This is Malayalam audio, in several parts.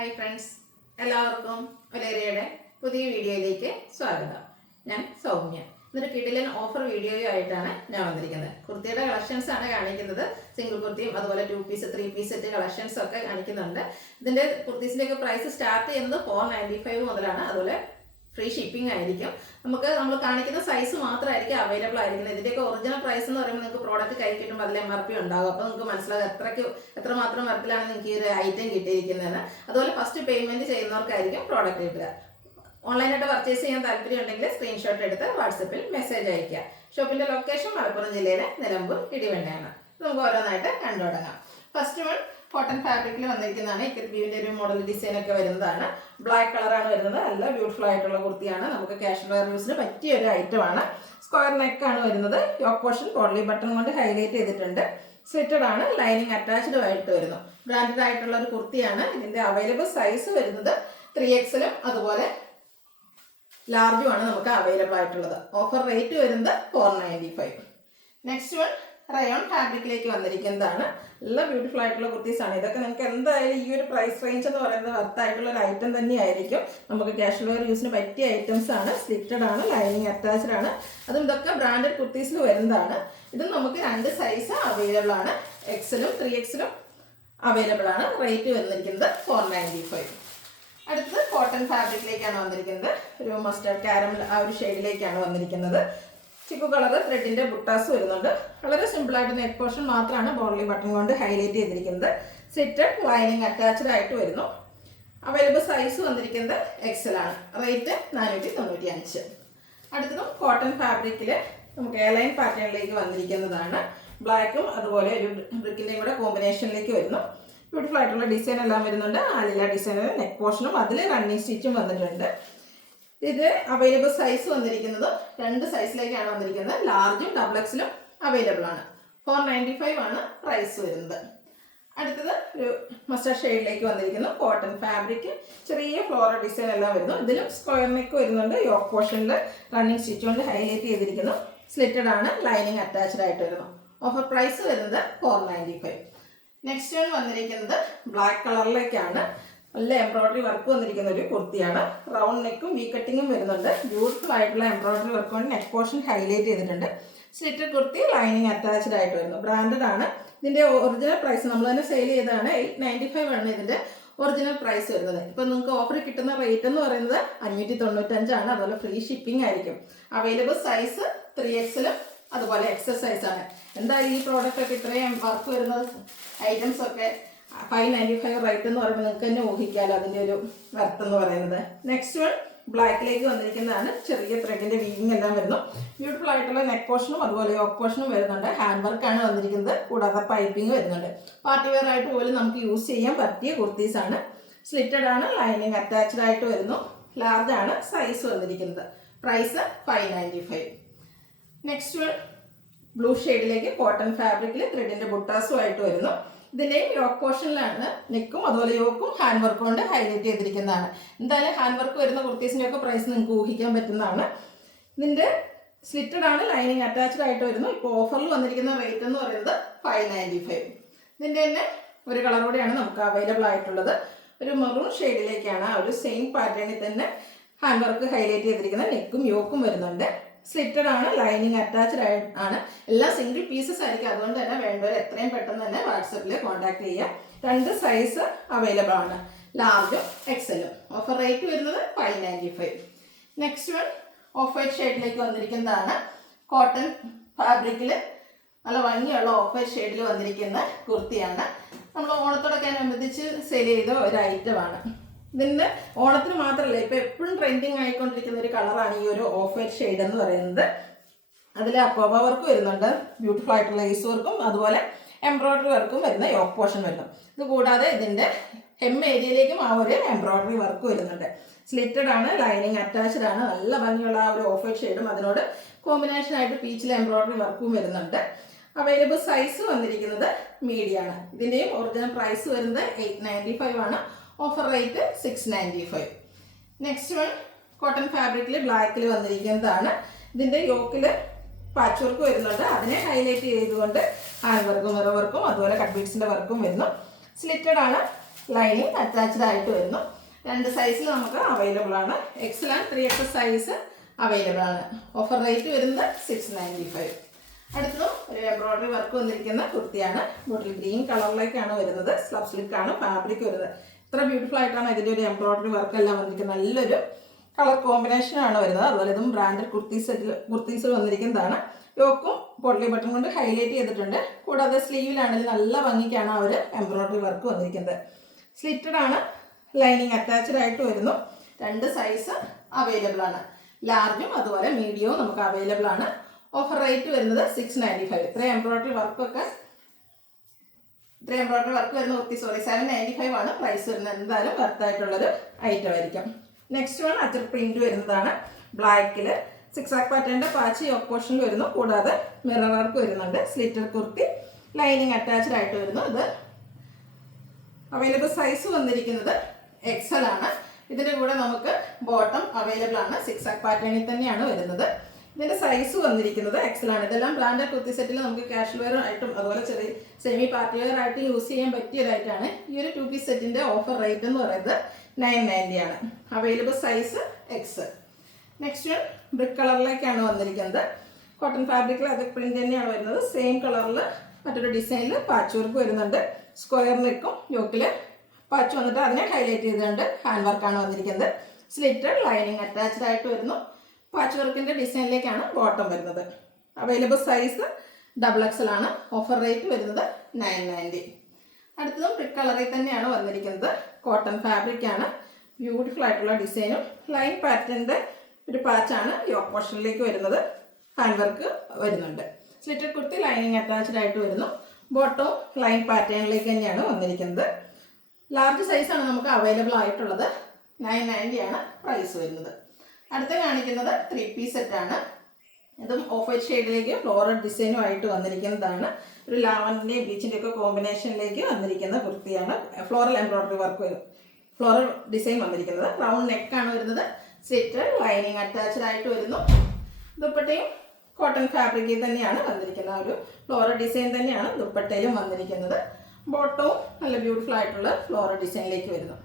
ഹായ് ഫ്രണ്ട്സ്, എല്ലാവർക്കും ഒലേറിയയുടെ പുതിയ വീഡിയോയിലേക്ക് സ്വാഗതം. ഞാൻ സൗമ്യ. ഇതൊരു കിടിലൻ ഓഫർ വീഡിയോയുമായിട്ടാണ് ഞാൻ വന്നിരിക്കുന്നത്. കുർത്തിയുടെ കളക്ഷൻസ് ആണ് കാണിക്കുന്നത്. സിംഗിൾ കുർത്തിയും അതുപോലെ 2 പീസ് 3 പീസ് സെറ്റ് കളക്ഷൻസ് ഒക്കെ കാണിക്കുന്നുണ്ട്. ഇതിൻ്റെ കുർത്തീസിൻ്റെയൊക്കെ പ്രൈസ് സ്റ്റാർട്ട് ചെയ്യുന്നത് 495 മുതലാണ്. അതുപോലെ ഫ്രീ ഷിപ്പിംഗ് ആയിരിക്കും. നമ്മൾ കാണിക്കുന്ന സൈസ് മാത്രമായിരിക്കും അവൈലബിൾ ആയിരിക്കുന്നത്. ഇതിൻ്റെയൊക്കെ ഒറിജിനൽ പ്രൈസ് എന്ന് പറയുമ്പോൾ നിങ്ങൾക്ക് പ്രോഡക്റ്റ് കൈ കിട്ടുമ്പോൾ അതിൽ MRP ഉണ്ടാകും. അപ്പോൾ നിങ്ങൾക്ക് മനസ്സിലാകും എത്രമാത്രം വർക്കിലാണ് നിങ്ങൾക്ക് ഈ ഒരു ഐറ്റം കിട്ടിയിരിക്കുന്നതെന്ന്. അതുപോലെ ഫസ്റ്റ് പേയ്മെൻറ്റ് ചെയ്യുന്നവർക്കായിരിക്കും പ്രോഡക്റ്റ് കിട്ടുക. ഓൺലൈനായിട്ട് പർച്ചേസ് ചെയ്യാൻ താല്പര്യം ഉണ്ടെങ്കിൽ സ്ക്രീൻഷോട്ട് എടുത്ത് വാട്സപ്പിൽ മെസ്സേജ് അയയ്ക്കുക. ഷോപ്പിൻ്റെ ലൊക്കേഷൻ മലപ്പുറം ജില്ലയിലെ നിലമ്പൂർ ഇടിവണ്ണയാണ്. നമുക്ക് ഓരോന്നായിട്ട് കണ്ടു തുടങ്ങാം. ഫസ്റ്റ് വൺ കോട്ടൺ ഫാബ്രിക്കിൽ വന്നിരിക്കുന്നതാണ്. ഇക്കത്ത് വ്യൂവിൻ്റെ ഒരു മോഡൽ ഡിസൈൻ ഒക്കെ വരുന്നതാണ്. ബ്ലാക്ക് കളറാണ് വരുന്നത്. നല്ല ബ്യൂട്ടിഫുൾ ആയിട്ടുള്ള കുർത്തിയാണ്. നമുക്ക് കാഷ്വൽ വെയർ യൂസിന് പറ്റിയ ഒരു ഐറ്റമാണ്. സ്ക്വയർ നെക്കാണ് വരുന്നത്. യോക്ക് പോർഷൻ പോളി ബട്ടൺ കൊണ്ട് ഹൈലൈറ്റ് ചെയ്തിട്ടുണ്ട്. സ്ലിറ്റഡ് ആണ്. ലൈനിങ് അറ്റാച്ച്ഡ് ആയിട്ട് വരുന്നു. ബ്രാൻഡഡ് ആയിട്ടുള്ള ഒരു കുർത്തിയാണ്. ഇതിൻ്റെ അവൈലബിൾ സൈസ് വരുന്നത് 3XL അതുപോലെ ലാർജുമാണ് നമുക്ക് അവൈലബിൾ ആയിട്ടുള്ളത്. ഓഫർ റേറ്റ് വരുന്നത് 495. നെക്സ്റ്റ് വൺ റയോൺ ഫാബ്രിക്കിലേക്ക് വന്നിരിക്കുന്നതാണ്. നല്ല ബ്യൂട്ടിഫുൾ ആയിട്ടുള്ള കുർത്തീസാണ്. ഇതൊക്കെ നിങ്ങൾക്ക് എന്തായാലും ഈ ഒരു പ്രൈസ് റേഞ്ച് എന്ന് പറയുന്നത് വർത്തായിട്ടുള്ള ഒരു ഐറ്റം തന്നെയായിരിക്കും. നമുക്ക് കാഷ്വൽ വെയർ യൂസിന് പറ്റിയ ഐറ്റംസ് ആണ്. സ്ലിറ്റഡ് ആണ്. ലൈനിങ് അറ്റാച്ച്ഡ് ആണ്. അതും ഇതൊക്കെ ബ്രാൻഡഡ് കുർത്തീസിൽ വരുന്നതാണ്. ഇത് നമുക്ക് 2 സൈസ് അവൈലബിൾ ആണ്. XL-ഉം 3XL-ഉം അവൈലബിൾ ആണ്. റേറ്റ് വന്നിരിക്കുന്നത് 495. അടുത്തത് കോട്ടൺ ഫാബ്രിക്കിലേക്കാണ് വന്നിരിക്കുന്നത്. ഒരു മസ്റ്റർഡ് കാരമൽ ആ ഒരു ഷെയ്ഡിലേക്കാണ് വന്നിരിക്കുന്നത്. ചിക്കു കളർ ത്രെഡിൻ്റെ ബുട്ടാസ് വരുന്നുണ്ട്. വളരെ സിമ്പിളായിട്ട് നെക്ക് പോർഷൻ മാത്രമാണ് ബോർലി ബട്ടൺ കൊണ്ട് ഹൈലൈറ്റ് ചെയ്തിരിക്കുന്നത്. സിറ്റഡ് ലൈനിങ് അറ്റാച്ച്ഡ് ആയിട്ട് വരുന്നു. അവൈലബിൾ സൈസ് വന്നിരിക്കുന്നത് XL ആണ്. റേറ്റ് 495. അടുത്തതും കോട്ടൺ ഫാബ്രിക്കിൽ നമുക്ക് എയർലൈൻ പാറ്റേണിലേക്ക് വന്നിരിക്കുന്നതാണ്. ബ്ലാക്കും അതുപോലെ ഒരു ബ്രിക്കിൻ്റെയും കൂടെ കോമ്പിനേഷനിലേക്ക് വരുന്നു. ബ്യൂട്ടിഫുൾ ആയിട്ടുള്ള ഡിസൈൻ എല്ലാം വരുന്നുണ്ട്. ആലില ഡിസൈനർ നെക്ക് പോർഷനും അതിൽ റണ്ണിങ് സ്റ്റിച്ചും വന്നിട്ടുണ്ട്. ഇത് അവൈലബിൾ സൈസ് വന്നിരിക്കുന്നത് 2 സൈസിലേക്കാണ് വന്നിരിക്കുന്നത്. ലാർജും XL-ഉം അവൈലബിൾ ആണ്. 495 ആണ് പ്രൈസ് വരുന്നത്. അടുത്തത് ഒരു മസ്റ്റർഡ് ഷെയ്ഡിലേക്ക് വന്നിരിക്കുന്നു. കോട്ടൺ ഫാബ്രിക് ചെറിയ ഫ്ലോറൽ ഡിസൈൻ എല്ലാം വരുന്നു. ഇതിലും സ്ക്വയർ നെക്ക് വരുന്നുണ്ട്. യോക്ക് പോർഷനിൽ റണ്ണിങ് സ്റ്റിച്ച് കൊണ്ട് ഹൈലൈറ്റ് ചെയ്തിരിക്കുന്നു. സ്ലിറ്റഡ് ആണ്. ലൈനിങ് അറ്റാച്ച്ഡ് ആയിട്ട് വരുന്നു. ഓഫർ പ്രൈസ് വരുന്നത് 495. നെക്സ്റ്റ് വൺ വന്നിരിക്കുന്നത് ബ്ലാക്ക് കളറിലേക്കാണ്. നല്ല എംബ്രോയിഡറി വർക്ക് വന്നിരിക്കുന്ന ഒരു കുർത്തിയാണ്. റൗണ്ട് നെക്കും വി കട്ടിങ്ങും വരുന്നുണ്ട്. ബ്യൂട്ടിഫുൾ ആയിട്ടുള്ള എംബ്രോയിഡറി വർക്ക് കൊണ്ട് നെക്ക് പോർഷൻ ഹൈലൈറ്റ് ചെയ്തിട്ടുണ്ട്. സ്ലിറ്റഡ് കുർത്തി ലൈനിങ് അറ്റാച്ച്ഡ് ആയിട്ട് വരുന്നു. ബ്രാൻഡഡ് ആണ്. ഇതിൻ്റെ ഒറിജിനൽ പ്രൈസ് നമ്മൾ തന്നെ സെയിൽ ചെയ്തതാണ്. 895 ആണ് ഇതിൻ്റെ ഒറിജിനൽ പ്രൈസ് വരുന്നത്. ഇപ്പോൾ നിങ്ങൾക്ക് ഓഫർ കിട്ടുന്ന റേറ്റ് എന്ന് പറയുന്നത് 595 ആണ്. അതുപോലെ ഫ്രീ ഷിപ്പിംഗ് ആയിരിക്കും. അവൈലബിൾ സൈസ് 3XL അതുപോലെ XL സൈസ് ആണ്. എന്തായാലും ഈ പ്രോഡക്റ്റ് ഒക്കെ ഇത്രയും വർക്ക് വരുന്ന ഐറ്റംസ് ഒക്കെ 595 റേറ്റ് എന്ന് പറയുമ്പോൾ നിങ്ങൾക്ക് തന്നെ ഊഹിക്കാമല്ലോ അതിൻ്റെ ഒരു വർത്ത് എന്ന് പറയുന്നത്. നെക്സ്റ്റ് വൺ ബ്ലാക്കിലേക്ക് വന്നിരിക്കുന്നതാണ്. ചെറിയ ത്രെഡിൻ്റെ വീവിങ് എല്ലാം വരുന്നു. ബ്യൂട്ടിഫുൾ ആയിട്ടുള്ള നെക്ക് പോർഷനും അതുപോലെ യോക്ക് പോർഷനും വരുന്നുണ്ട്. ഹാൻഡ് വർക്കാണ് വന്നിരിക്കുന്നത്. കൂടാതെ പൈപ്പിംഗ് വരുന്നുണ്ട്. പാർട്ടി വെയർ ആയിട്ട് പോലും നമുക്ക് യൂസ് ചെയ്യാൻ പറ്റിയ കുർത്തീസാണ്. സ്ലിറ്റഡ് ആണ്. ലൈനിങ് അറ്റാച്ച്ഡ് ആയിട്ട് വരുന്നു. ലാർജ് ആണ് സൈസ് വന്നിരിക്കുന്നത്. പ്രൈസ് 595. നെക്സ്റ്റ് വൺ ബ്ലൂ ഷെയ്ഡിലേക്ക് കോട്ടൺ ഫാബ്രിക്കിൽ ത്രെഡിൻ്റെ ബുട്ടാസും ആയിട്ട് വരുന്നു. ഇതിൻ്റെയും യോക്ക് പോർഷനിലാണ് നെക്കും അതുപോലെ യോക്കും ഹാൻഡ് വർക്ക് കൊണ്ട് ഹൈലൈറ്റ് ചെയ്തിരിക്കുന്നതാണ്. എന്തായാലും ഹാൻഡ് വർക്ക് വരുന്ന കുർത്തീസിൻ്റെയൊക്കെ പ്രൈസ് നിങ്ങൾക്ക് ഊഹിക്കാൻ പറ്റുന്നതാണ്. ഇതിൻ്റെ സ്ലിറ്റഡ് ആണ്. ലൈനിങ് അറ്റാച്ച്ഡ് ആയിട്ട് വരുന്നു. ഇപ്പോൾ ഓഫറിൽ വന്നിരിക്കുന്ന റേറ്റ് എന്ന് പറയുന്നത് 595. ഇതിൻ്റെ തന്നെ ഒരു കളറോടെയാണ് നമുക്ക് അവൈലബിൾ ആയിട്ടുള്ളത്. ഒരു മെറൂൺ ഷെയ്ഡിലേക്കാണ്. ആ ഒരു സെയിം പാറ്റേണിൽ തന്നെ ഹാൻഡ് വർക്ക് ഹൈലൈറ്റ് ചെയ്തിരിക്കുന്നത്. നെക്കും യോക്കും വരുന്നുണ്ട്. സ്ലിറ്റഡ് ആണ്. ലൈനിങ് അറ്റാച്ച്ഡ് ആണ്. എല്ലാം സിംഗിൾ പീസസ് ആയിരിക്കും. അതുകൊണ്ട് തന്നെ വേണ്ടവർ എത്രയും പെട്ടെന്ന് തന്നെ വാട്സപ്പിൽ കോൺടാക്ട് ചെയ്യുക. 2 സൈസ് അവൈലബിൾ ആണ്. ലാർജും XL-ഉം. ഓഫർ റേറ്റ് വരുന്നത് 595. നെക്സ്റ്റ് വൺ ഓഫ് വൈറ്റ് ഷെയ്ഡിലേക്ക് വന്നിരിക്കുന്നതാണ്. കോട്ടൺ ഫാബ്രിക്കിൽ നല്ല ഭംഗിയുള്ള ഓഫ് വൈറ്റ് ഷെയ്ഡിൽ വന്നിരിക്കുന്ന കുർത്തിയാണ്. നമ്മൾ ഓണത്തോടൊക്കെ അനുബന്ധിച്ച് സെയിൽ ചെയ്ത ഒരു ഐറ്റമാണ്. ഇതിൻ്റെ ഓണത്തിന് മാത്രമല്ല, ഇപ്പോൾ എപ്പോഴും ട്രെൻഡിങ് ആയിക്കൊണ്ടിരിക്കുന്ന ഒരു കളറാണ് ഈ ഒരു ഓഫ് വൈറ്റ് ഷെയ്ഡ് എന്ന് പറയുന്നത്. അതിൽ അക്കോബ വർക്ക് വരുന്നുണ്ട്. ബ്യൂട്ടിഫുൾ ആയിട്ടുള്ള ലേസ് വർക്കും അതുപോലെ എംബ്രോയിഡറി വർക്കും വരുന്ന യോക്ക് പോർഷൻ വരുന്നു. ഇത് കൂടാതെ ഇതിൻ്റെ ഹെം ഏരിയയിലേക്കും ആ ഒരു എംബ്രോയിഡറി വർക്ക് വരുന്നുണ്ട്. സ്ലിറ്റഡ് ആണ്. ലൈനിങ് അറ്റാച്ച്ഡ് ആണ്. നല്ല ഭംഗിയുള്ള ആ ഒരു ഓഫ് വൈറ്റ് ഷെയ്ഡും അതിനോട് കോമ്പിനേഷനായിട്ട് പീച്ചിൽ എംബ്രോയിഡറി വർക്കും വരുന്നുണ്ട്. അവൈലബിൾ സൈസ് വന്നിരിക്കുന്നത് മീഡിയമാണ്. ഇതിൻ്റെയും ഒറിജിനൽ പ്രൈസ് വരുന്നത് 895 ആണ്. Offer rate 695. Next one cotton ഫാബ്രിക്കിൽ ബ്ലാക്കിൽ വന്നിരിക്കുന്നതാണ്. ഇതിൻ്റെ യോക്കിൽ പാച്ച് വർക്ക് വരുന്നുണ്ട്. അതിനെ ഹൈലൈറ്റ് ചെയ്തുകൊണ്ട് ഹാൻഡ് വർക്കും മിറർ വർക്കും അതുപോലെ കട്ട് ബീഡ്സിൻ്റെ വർക്കും വരുന്നു. സ്ലിറ്റഡ് ആണ്. ലൈനിങ് അറ്റാച്ച്ഡ് ആയിട്ട് വരുന്നു. രണ്ട് സൈസിൽ നമുക്ക് അവൈലബിൾ ആണ്. Excel and 3XL size available ആണ്. ഓഫർ റേറ്റ് വരുന്നത് 695. അടുത്തതും ഒരു എംബ്രോയിഡറി വർക്ക് വന്നിരിക്കുന്ന കുർത്തിയാണ്. ബോട്ടിൽ ഗ്രീൻ കളറിലേക്കാണ് വരുന്നത്. സ്ലബ് സ്ലിക്കാണ് ഫാബ്രിക് വരുന്നത്. ഇത്ര ബ്യൂട്ടിഫുൾ ആയിട്ടാണ് ഇതിൻ്റെ ഒരു എംബ്രോയിഡറി വർക്ക് എല്ലാം വന്നിരിക്കുന്നത്. നല്ലൊരു കളർ കോമ്പിനേഷനാണ് വരുന്നത്. അതുപോലെ ഇതും ബ്രാൻഡഡ് കുർത്തീസിൽ വന്നിരിക്കുന്നതാണ്. യോക്കും പൊള്ളി ബട്ടൺ കൊണ്ട് ഹൈലൈറ്റ് ചെയ്തിട്ടുണ്ട്. കൂടാതെ സ്ലീവിലാണെങ്കിൽ നല്ല ഭംഗിക്കാണ് ആ ഒരു എംബ്രോയിഡറി വർക്ക് വന്നിരിക്കുന്നത്. സ്ലിറ്റഡ് ആണ്, ലൈനിങ് അറ്റാച്ച്ഡ് ആയിട്ട് വരുന്നു. രണ്ട് സൈസ് അവൈലബിൾ ആണ്. ലാർജും അതുപോലെ മീഡിയവും നമുക്ക് അവൈലബിൾ ആണ്. ഓഫർ റേറ്റ് വരുന്നത് 695. ഇത്രയും എംബ്രോയിഡറി വർക്ക് വരുന്ന കുർത്തി 795 ആണ് പ്രൈസ് വരുന്നത്. എന്തായാലും വർത്തായിട്ടുള്ളൊരു ഐറ്റം ആയിരിക്കും. നെക്സ്റ്റ് വൺ അച്ചർ പ്രിന്റ് വരുന്നതാണ്. ബ്ലാക്കിൽ സിക്സാക് പാറ്റേണിന്റെ പാച്ച് യോക്ക് പോർഷനിൽ വരുന്നു. കൂടാതെ മിറർ വർക്ക് വരുന്നുണ്ട്. സ്ലിറ്റർ കുർത്തി, ലൈനിങ് അറ്റാച്ച്ഡ് ആയിട്ട് വരുന്നു. ഇത് അവൈലബിൾ സൈസ് വന്നിരിക്കുന്നത് എക്സൽ ആണ്. ഇതിന്റെ കൂടെ നമുക്ക് ബോട്ടം അവൈലബിൾ ആണ്. സിക്സാക് പാറ്റേണിൽ തന്നെയാണ് വരുന്നത്. ഇതിന്റെ സൈസ് വന്നിരിക്കുന്നത് എക്സൽ ആണ്. ഇതെല്ലാം ബ്രാൻഡഡ് കുർത്തി സെറ്റിൽ നമുക്ക് കാഷ്വൽ വെയർ ആയിട്ടും അതുപോലെ ചെറിയ സെമി പാർട്ടി വെയർ ആയിട്ട് യൂസ് ചെയ്യാൻ പറ്റിയതായിട്ടാണ്. ഈ ഒരു 2 പീസ് സെറ്റിന്റെ ഓഫർ റേറ്റ് എന്ന് പറയുന്നത് 990 ആണ്. Available size X. Next brick കളറിലേക്കാണ് വന്നിരിക്കുന്നത്. കോട്ടൺ ഫാബ്രിക്കിൽ അത് പ്രിന്റ് തന്നെയാണ് വരുന്നത്. സെയിം കളറിൽ മറ്റൊരു ഡിസൈനിൽ പാച്ച് വർക്ക് വരുന്നുണ്ട്. സ്ക്വയർ നെക്കും യോക്കിൽ പാച്ച് വന്നിട്ട് അതിനെ ഹൈലൈറ്റ് ചെയ്തുകൊണ്ട് ഹാൻഡ് വർക്കാണ് വന്നിരിക്കുന്നത്. സ്ലിറ്റഡ്, ലൈനിങ് അറ്റാച്ച്ഡ് ആയിട്ട് വരുന്നു. പാച്ച് വർക്കിന്റെ ഡിസൈനിലേക്കാണ് ബോട്ടം വരുന്നത്. അവൈലബിൾ സൈസ് XXL ആണ്. ഓഫർ റേറ്റ് വരുന്നത് 990. അടുത്തതും ബ്രിക്ക് കളറിൽ തന്നെയാണ് വന്നിരിക്കുന്നത്. കോട്ടൺ ഫാബ്രിക് ആണ്. ബ്യൂട്ടിഫുൾ ആയിട്ടുള്ള ഡിസൈനും ലൈൻ പാറ്റേണിന്റെ ഒരു പാച്ചാണ് യോക്ക് പോർഷനിലേക്ക് വരുന്നത്. ഹാൻഡ് വർക്ക് വരുന്നുണ്ട്. സ്ലിറ്റഡ് കുർത്തി ലൈനിങ് അറ്റാച്ച്ഡ് ആയിട്ട് വരുന്നു. ബോട്ടവും ലൈൻ പാറ്റേണിലേക്ക് തന്നെയാണ് വന്നിരിക്കുന്നത്. ലാർജ് സൈസാണ് നമുക്ക് അവൈലബിൾ ആയിട്ടുള്ളത്. 990 ആണ് പ്രൈസ് വരുന്നത്. അടുത്ത കാണിക്കുന്നത് 3 പീസ് സെറ്റാണ്. ഇതും ഓഫ് വൈറ്റ് ഷെയ്ഡിലേക്ക് ഫ്ലോറൽ ഡിസൈനുമായിട്ട് വന്നിരിക്കുന്നതാണ്. ഒരു ലാവൻഡറിൻ്റെയും ബീച്ചിൻ്റെയും ഒക്കെ കോമ്പിനേഷനിലേക്ക് വന്നിരിക്കുന്ന കുർത്തിയാണ്. ഫ്ലോറൽ എംബ്രോയിഡറി വർക്ക് വരും. ഫ്ലോറൽ ഡിസൈൻ വന്നിരിക്കുന്നത്. റൗണ്ട് നെക്കാണ് വരുന്നത്. സ്ലിറ്റഡ്, ലൈനിങ് അറ്റാച്ച്ഡ് ആയിട്ട് വരുന്നു. ദുപ്പട്ടയും കോട്ടൺ ഫാബ്രിക്കിൽ തന്നെയാണ് വന്നിരിക്കുന്നത്. ഒരു ഫ്ലോറൽ ഡിസൈൻ തന്നെയാണ് ദുപ്പട്ടയിലും വന്നിരിക്കുന്നത്. ബോട്ടവും നല്ല ബ്യൂട്ടിഫുൾ ആയിട്ടുള്ള ഫ്ലോറൽ ഡിസൈനിലേക്ക് വരുന്നു.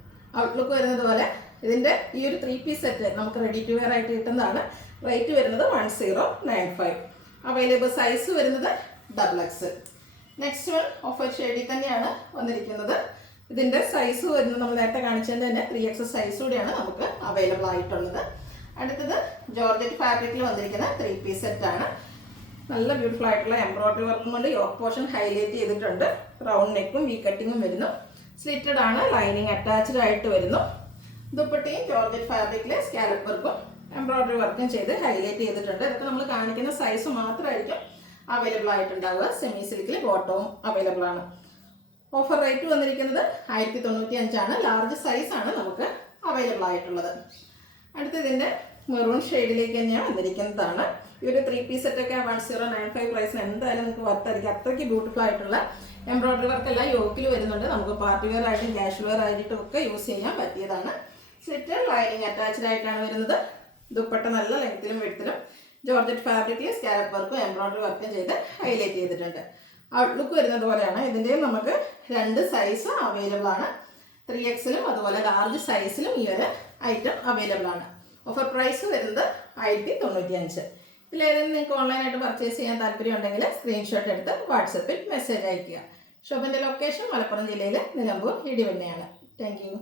ഔട്ട്ലുക്ക് വരുന്നത് പോലെ ഇതിൻ്റെ ഈ ഒരു 3 പീസ് സെറ്റ് നമുക്ക് റെഡി ടു വെയർ ആയിട്ട് കിട്ടുന്നതാണ്. റേറ്റ് വരുന്നത് 1095. അവൈലബിൾ സൈസ് വരുന്നത് XXL. Next one off white ഷെയ്ഡിൽ തന്നെയാണ് വന്നിരിക്കുന്നത്. ഇതിൻ്റെ സൈസ് വരുന്നത് നമ്മൾ നേരത്തെ കാണിച്ചതിൻ്റെ തന്നെ 3XL സൈസ് കൂടിയാണ് നമുക്ക് അവൈലബിൾ ആയിട്ടുള്ളത്. അടുത്തത് ജോർജറ്റ് ഫാബ്രിക്കിൽ വന്നിരിക്കുന്ന 3 പീസ് സെറ്റാണ്. നല്ല ബ്യൂട്ടിഫുൾ ആയിട്ടുള്ള എംബ്രോയിഡറി വർക്കും കൊണ്ട് യോക്ക് പോർഷൻ ഹൈലൈറ്റ് ചെയ്തിട്ടുണ്ട്. റൗണ്ട് നെക്കും വി കട്ടിങ്ങും വരുന്നു. സ്ലിറ്റഡ് ആണ്, ലൈനിങ് അറ്റാച്ച്ഡ് ആയിട്ട് വരുന്നു. ദുപ്പട്ടയും ജോർജറ്റ് ഫാബ്രിക്കിലെ സ്കാലപ്പ് വർക്കും എംബ്രോയിഡറി വർക്കും ചെയ്ത് ഹൈലൈറ്റ് ചെയ്തിട്ടുണ്ട്. ഇതൊക്കെ നമ്മൾ കാണിക്കുന്ന സൈസ് മാത്രമായിരിക്കും അവൈലബിൾ ആയിട്ടുണ്ടാവുക. സെമി സിൽക്കിൽ ബോട്ടവും അവൈലബിൾ ആണ്. ഓഫർ റേറ്റ് വന്നിരിക്കുന്നത് 1095 ആണ്. ലാർജ് സൈസാണ് നമുക്ക് അവൈലബിൾ ആയിട്ടുള്ളത്. അടുത്ത ഇതിൻ്റെ മെറൂൺ ഷെയ്ഡിലേക്ക് തന്നെയാണ് വന്നിരിക്കുന്നതാണ്. ഈ ഒരു 3 പീസ് സെറ്റൊക്കെ 1095 പ്രൈസിന് എന്തായാലും നിങ്ങൾക്ക് വർത്തായിരിക്കും. അത്രയ്ക്ക് ബ്യൂട്ടിഫുൾ ആയിട്ടുള്ള എംബ്രോയിഡറി വർക്ക് എല്ലാം യോക്കിൽ വരുന്നുണ്ട്. നമുക്ക് പാർട്ടി വെയർ ആയിട്ടും കാഷ്വൽ വെയർ ആയിട്ടും ഒക്കെ യൂസ് ചെയ്യാൻ പറ്റിയതാണ്. സ്ലിറ്റഡ്, ലൈനിങ് അറ്റാച്ച്ഡ് ആയിട്ടാണ് വരുന്നത്. ദുപ്പട്ട നല്ല ലെങ്ത്തിലും വെടുത്തിലും ജോർജറ്റ് ഫാബ്രിക്കിൽ സ്കാലപ്പ് വർക്കും എംബ്രോയിഡറി വർക്കും ചെയ്ത് ഹൈലൈറ്റ് ചെയ്തിട്ടുണ്ട്. ഔട്ട്ലുക്ക് വരുന്നത് പോലെയാണ്. ഇതിൻ്റെയും നമുക്ക് 2 സൈസ് അവൈലബിൾ ആണ്. 3XLും അതുപോലെ ലാർജ് സൈസിലും ഈ ഒരു ഐറ്റം അവൈലബിൾ ആണ്. ഓഫർ പ്രൈസ് വരുന്നത് 1095. ഇതിലേതെങ്കിലും നിങ്ങൾക്ക് ഓൺലൈനായിട്ട് പർച്ചേസ് ചെയ്യാൻ താല്പര്യം ഉണ്ടെങ്കിൽ സ്ക്രീൻഷോട്ട് എടുത്ത് വാട്സപ്പിൽ മെസ്സേജ് അയയ്ക്കുക. ഷോപ്പിൻ്റെ ലൊക്കേഷൻ മലപ്പുറം ജില്ലയിലെ നിലമ്പൂർ ഇടിവണ്ണയാണ്. Thank you.